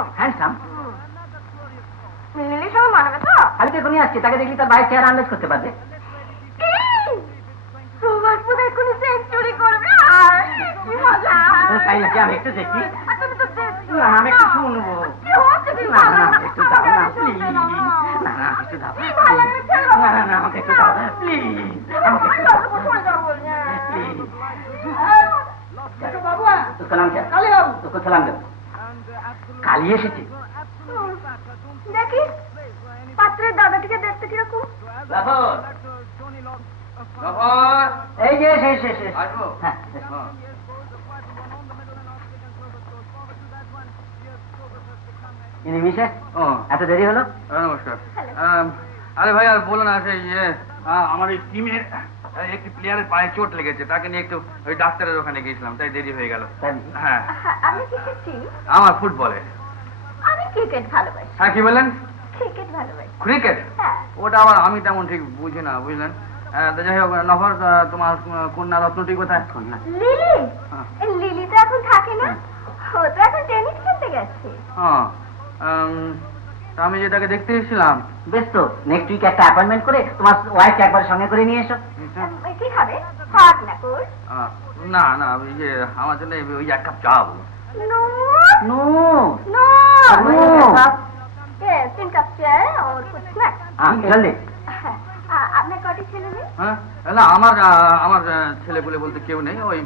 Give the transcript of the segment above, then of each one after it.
কিরকম? হ্যান্ডসাম। লিলির সঙ্গে মানাবে তো? আমি তো এখনই আসছি, তাকে দেখলি তার ভাই চেহারা আন্দাজ করতে পারবে। তাই নাকি? আমি একটু দেখি, আমি একটু শুনবো। না না একটু দাও না প্লিজ, না না একটু দাও, না না না আমাকে একটু দাও প্লিজ, আমাকে একটু দাও প্লিজ। কালি এসেছে দেখি পাত্রের দাদাটিকে দেখতে কিরকম। এই যে আসবো। হ্যাঁ এত দেরি হলো? নমস্কার। আরে ভাই আর বলো না, সেই আমার এই টিমের একটি প্লেয়ারের পায়ে চোট লেগেছে, তাকে নিয়ে একটু ওই ডাক্তারের ওখানে গিয়েছিলাম, তাই দেরি হয়ে গেল। হ্যাঁ আমি শিখেছি। আমার ফুটবলে। আমি ক্রিকেট ভালোবাসি। হ্যাঁ কি বললেন? ক্রিকেট ভালোবাসি। ক্রিকেট? ওটা আবার আমি তেমন ঠিক বুঝি না, বুঝলেন। যাই হোক, নফর তোমার কন্যা রত্নটি কোথায়? লিলি? লিলি তো এখন থাকে না, ও তো এখন টেনিস খেলতে গেছে। আমি যেটাকে দেখতে এসেছিলাম। বেশ তো, নেক্সট উইক একটা অ্যাপয়েন্টমেন্ট করে তোমার ওয়াইফকে একবার সঙ্গে করে নিয়ে এসো। কি খাবে? হট না কোল্ড? না না, আমার জন্য ওই এক কাপ চা বলো। नो नो नो नो ये 3 कप चाय और कुछ स्नैक्स। हाँ जल्दी। আপনার কটি ছেলে নেই? হ্যাঁ না, আমার ছেলে বলে বলতে কেউ নেই, ওই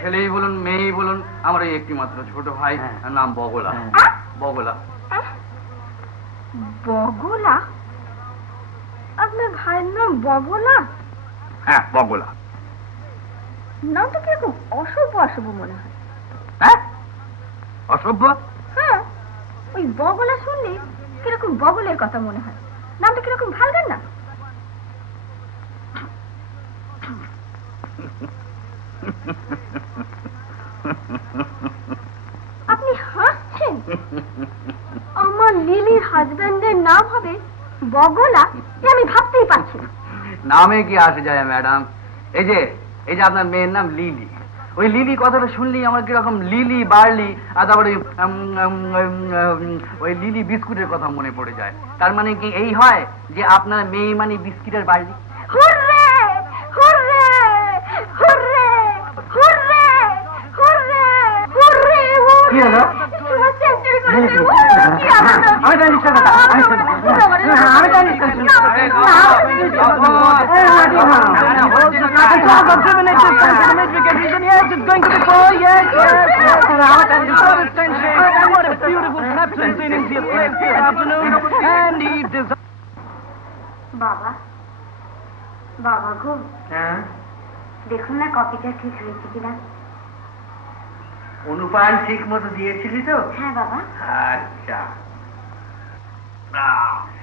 ছেলেই বলুন মেয়েই বলুন, আমার এই একটি মাত্র ছোট ভাই, নাম বগলা। বগলা? বগলা? আপনার ভাইয়ের নাম বগলা? হ্যাঁ বগলা। নামটা কিরকম অসভ্য অসভ্য মনে হয়। হ্যাঁ অসভ্য? হ্যাঁ, ওই বগলা শুনলে কিরকম বগলের কথা মনে হয়। নামটা কিরকম ভালগার না? আপনি হাসছেন? আমার লিলির হাজবেন্ডের নাম হবে বগলা, আমি ভাবতেই পারছি না। নামে কি আসে যায় ম্যাডাম? এই যে আপনার মেয়ের নাম লিলি, ওই লিলি কথাটা শুনলেই আমার কিরকম লিলি বার্লি, আর তারপরে ওই লিলি বিস্কুটের কথা মনে পড়ে যায়। তার মানে কি এই হয় যে আপনার মেয়ে মানে বিস্কুটের barley? Hurray hurray hurray hurray hurray hurray. কি হলো? আমি জানি কথা, আমি জানি বাবা বাবা গো, দেখুন না কপিটা ঠিক হয়েছে কিনা। অনুপান ঠিক মতো দিয়েছিলি তো? হ্যাঁ বাবা। আচ্ছা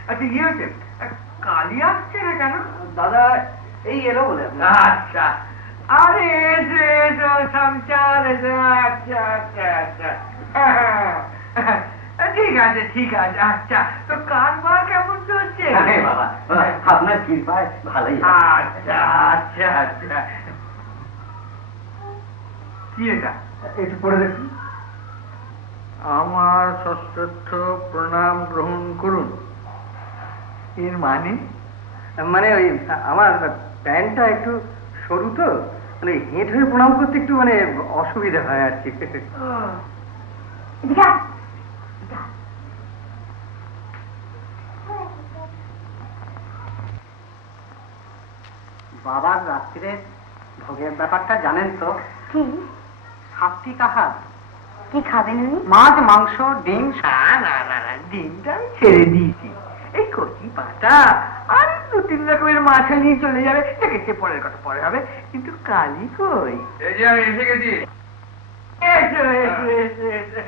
আচ্ছা, কি হয়েছে? কালি আসছে না কেন? দাদা এই এলো বলে। আচ্ছা, আরে এসো এসো সংসার এসো। আচ্ছা আচ্ছা আচ্ছা, ঠিক আছে ঠিক আছে। আচ্ছা, তো কারবার কেমন চলছে? বাবা আপনার কৃপায় ভালোই। আচ্ছা আচ্ছা আচ্ছা। কি এটা? একটু পড়ে দেখুন। আমার সশ্রদ্ধ প্রণাম গ্রহণ করুন। এর মানে? মানে ওই আমার প্যান্টটা একটু সরু তো, মানে হেঁট হয়ে প্রণাম করতে একটু মানে অসুবিধা হয় আর কি। বাবার রাত্রে ভোগের ব্যাপারটা জানেন তো? কি সাত্বিক আহার। কি খাবেন উনি? মাছ মাংস ডিম। না না না, ডিমটা আমি ছেড়ে দিয়েছি। এই কচি পাতা আর 2-3 রকমের মাছ নিয়ে চলে যাবে, সে পরের কথা পরে হবে। কিন্তু কালি কই? এই যে আমি এসে গেছি। এসো এসো এসো এসো।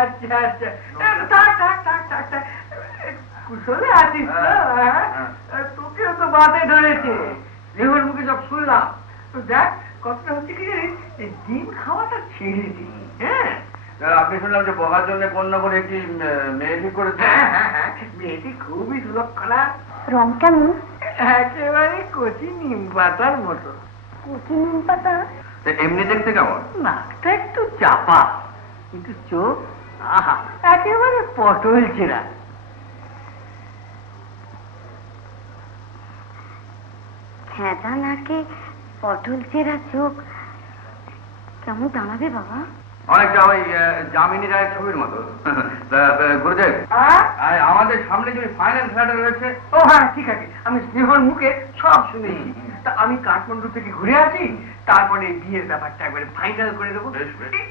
আচ্ছা আচ্ছা, থাক থাক থাক থাক থাক। কুশলে আছিস তো? তোকেও তো বাদে ধরেছে, লেবুর মুখে সব শুনলাম। তো দেখ কতটা হচ্ছে কি জানিস, ডিম খাওয়াটা ছেড়ে দিই। হ্যাঁ, আপনি শুনলাম যে বগার জন্য কন্যা করে একটি মেয়ে ঠিক করেছে। হ্যাঁ, মেয়েটি খুবই সুলক্ষণা। রং কেমন? একেবারে কচি নিম পাতার মতো। কচি নিম পাতা? এমনি দেখতে কেমন? নাকটা একটু চাপা, কিন্তু চোখ একেবারে পটল চেরা। খেদা নাকে পটল চেরা চোখ কেমন দাঁড়াবে বাবা? অনেকটা ওই যামিনী রায়ের ছবির মতো। গুরুদেব, আমাদের সামনে যে ফাইনাল খেলাটা রয়েছে। ও হ্যাঁ, ঠিক আছে, আমি স্নেহর মুখে সব শুনেছি। তা আমি কাঠমান্ডু থেকে ঘুরে আসি, তারপরে বিয়ের ব্যাপারটা একবারে ফাইনাল করে দেবো।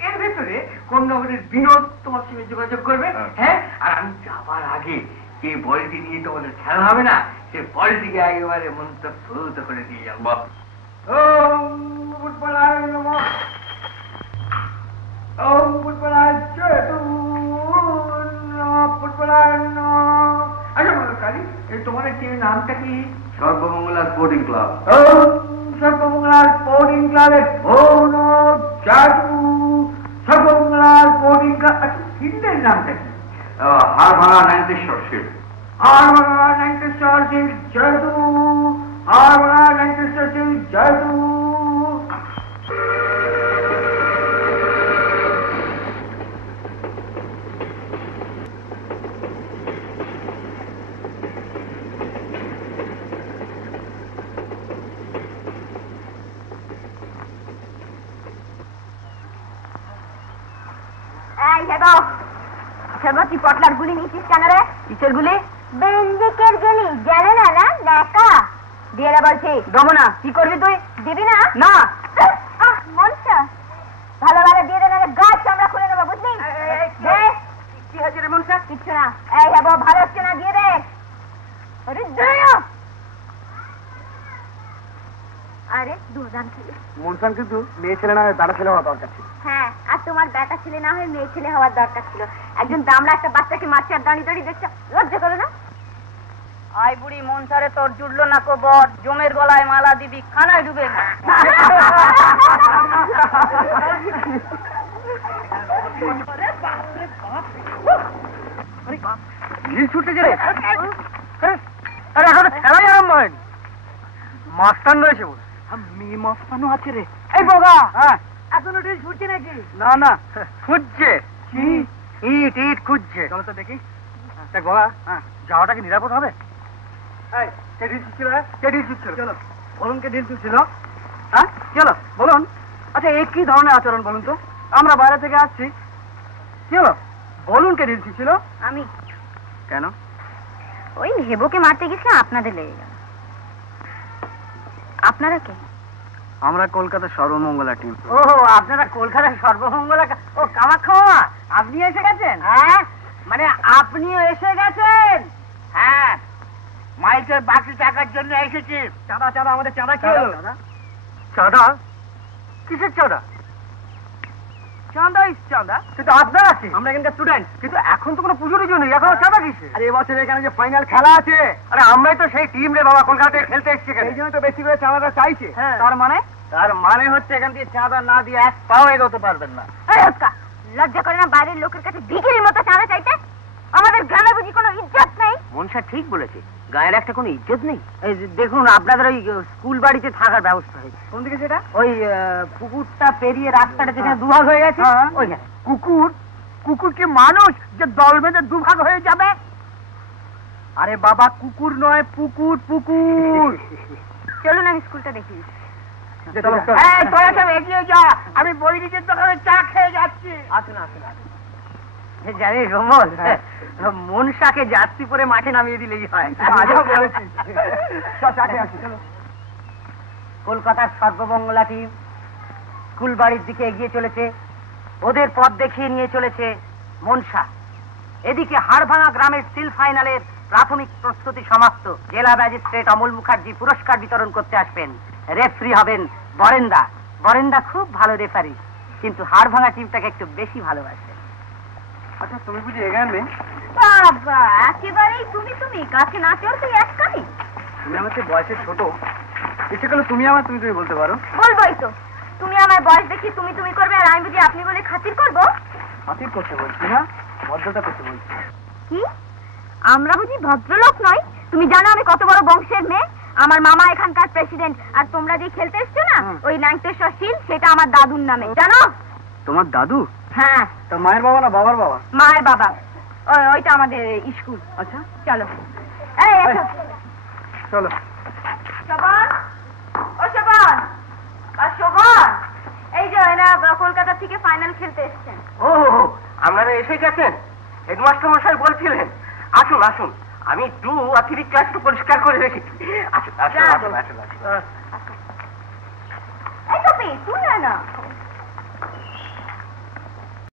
এর ভেতরে কন্যাবরের বিনোদ তোমার সঙ্গে যোগাযোগ করবে। হ্যাঁ, আর আমি যাবার আগে যে বলটি নিয়ে তোমাদের খেলা হবে না, সে বলটিকে একেবারে মন্ত্রফুত করে দিয়ে যাবো। ওম ফুটবলার নমঃ, ওম ফুটবলার জয় ফুটবলার নমঃ। আচ্ছা কালী, তোমার টিমের নামটা কি? Sarbamangala sporting club. Sarbamangala sporting ক্লাবের ভৌন জাদু। Sarbamangala sporting club. আচ্ছা, ফিল্ডের নামটা কি? হাড়ভাঙা নাইনটেশ্বর শিব। হাড়ভাঙা নাইনটেশ্বর শিব জাদু। হাড়ভাঙা নাইনটেশ্বর শিব জাদু। তুই পটলার গুলি নিয়েছিস কেন রে? কিসের গুলি? বেঞ্জিকের গুলি। জানে না না দেখা দিয়ে বলছি। দেবো না। কি করবি তুই? দিবি না? না। মনসা ভালো ভালো দিয়ে দেন, গাছ আমরা খুলে নেবো, বুঝলি? কি হয়েছে রে মনসা? কিচ্ছু না। এই যাবো, ভালো হচ্ছে না, দিয়ে দে। আরে দুর্দান ছেলে। মনসান কিন্তু মেয়ে ছেলে না, দাদা ছেলে হওয়া দরকার ছিল। হ্যাঁ, আর তোমার বেটা ছেলে না হয়ে মেয়ে ছেলে হওয়ার দরকার ছিল। একজন দামড়া একটা বাচ্চাকে মারছে আর দাঁড়িয়ে দাঁড়িয়ে দেখছে, লজ্জা করে না? আই বুড়ি মনসারে তোর জুড়লো না কো বট, জমের গলায় মালা দিবি, খানায় ডুবে না। ছুটে রে, আরে এখন খেলাই আরম্ভ হয়নি। মাস্টার রয়েছে বলে মেয়ে মাস্তানো আছে রে। এই বাবা, হ্যাঁ এখনো ঢিল ছুটছে নাকি? না না, খুঁজছে। কি? ইট ইট খুঁজছে। চলো তো দেখি। দেখ বাবা, যাওয়াটা কি নিরাপদ হবে? কে ঢিল ছুটছিল? কে ঢিল ছুটছিল? চলো বলুন, কে ঢিল ছুটছিল? হ্যাঁ চলো বলুন। আচ্ছা, এই কি ধরনের আচরণ বলুন তো? আমরা বাইরে থেকে আসছি। কি হলো বলুন, কে ঢিল ছুটছিল? আমি। কেন? ওই হেবকে মারতে গেছিলাম, আপনাদের লেগে গেল। আপনারা কে? আমরা কলকাতার সর্বমঙ্গলা টিম। ও, আপনারা কলকাতার সর্বমঙ্গলা। ও কামাখ্যা, আপনি এসে গেছেন? হ্যাঁ, মানে আপনিও এসে গেছেন? হ্যাঁ, মাইকের বাকি টাকার জন্য এসেছি। চাঁদা চাঁদা, আমাদের চাঁদা কি হলো? চাঁদা? কিসের চাঁদা? চাঁদা চাঁদা কিন্তু আপনার আছে, আমরা এখানকার স্টুডেন্ট। কিন্তু এখন তো কোনো পুজোর জন্য নেই, এখন চাঁদা কিসে? আরে এবছর এখানে যে ফাইনাল খেলা আছে, আরে আমরাই তো সেই টিম রে বাবা, কলকাতায় খেলতে এসেছি, এই জন্য তো বেশি করে চাঁদাটা চাইছে। তার মানে হচ্ছে এখান থেকে চাঁদা না দিয়ে এক পাও এগোতে পারবেন না। লজ্জা করে না বাইরের লোকের কাছে ভিখিরির মতো চাঁদা চাইতে? আমাদের গ্রামে বুঝি কোনো ইজ্জত নেই? মনসা ঠিক বলেছে, গায়ের একটা কোনো ইজ্জত নেই। এই যে দেখুন, আপনাদের ওই স্কুল বাড়িতে থাকার ব্যবস্থা হয়েছে। কোন দিকে সেটা? ওই পুকুরটা পেরিয়ে রাস্তাটা যেখানে দুভাগ হয়ে গেছে ওইখানে। কুকুর? কুকুর কি মানুষ যে দল বেঁধে দুভাগ হয়ে যাবে? আরে বাবা, কুকুর নয়, পুকুর পুকুর। চলুন আমি স্কুলটা দেখি। এগিয়ে যা, আমি বৈরিকের দোকানে চা খেয়ে যাচ্ছি। আসুন আসুন আসুন। জানিস রমল, মনসাকে যাত্রী করে মাঠে নামিয়ে দিলেই হয়। কলকাতার সর্বমঙ্গলা টিম স্কুল বাড়ির দিকে এগিয়ে চলেছে, ওদের পথ দেখিয়ে নিয়ে চলেছে মনসা। এদিকে হাড়ভাঙা গ্রামের স্টিল ফাইনালের প্রাথমিক প্রস্তুতি সমাপ্ত। জেলা ম্যাজিস্ট্রেট অমল মুখার্জি পুরস্কার বিতরণ করতে আসবেন। রেফারি হবেন বরেন্দা। বরেন্দা খুব ভালো রেফারি, কিন্তু হাড়ভাঙা টিমটাকে একটু বেশি ভালোবাসে। আচ্ছা, তুমি বুঝি এখানে? বাবা, একেবারেই তুমি তুমি গাছে না চড়তেই এক কালি। তুমি আমার চেয়ে বয়সে ছোট, ইচ্ছে করলে তুমি আমার তুমি তুমি বলতে পারো। বলবোই তো। তুমি আমার বয়স দেখি তুমি তুমি করবে, আর আমি বুঝি আপনি বলে খাতির করবো? খাতির করতে বলছি না, ভদ্রতা করতে বলছি। কি আমরা বুঝি ভদ্রলোক নয়? তুমি জানো আমি কত বড় বংশের মেয়ে? আমার মামা এখানকার প্রেসিডেন্ট, আর তোমরা যে খেলতে এসছো না ওই নাইনটেশ্বর শিল, সেটা আমার দাদুর নামে, জানো? তোমার দাদু? হ্যাঁ। তা মায়ের বাবা না বাবার বাবা? মায়ের বাবা। ওইটা আমাদের স্কুল। আচ্ছা চলো। এই এসো। চলো। শোভন, ও শোভন, শোভন, এই যে এরা কলকাতা থেকে ফাইনাল খেলতে এসেছেন। ও আপনারা এসে গেছেন? হেডমাস্টার মশাই বলছিলেন আসুন আসুন, আমি একটু অতিরিক্ত একটু পরিষ্কার করে রেখেছি। আসুন আসুন আসুন আসুন। এই টপি তুই না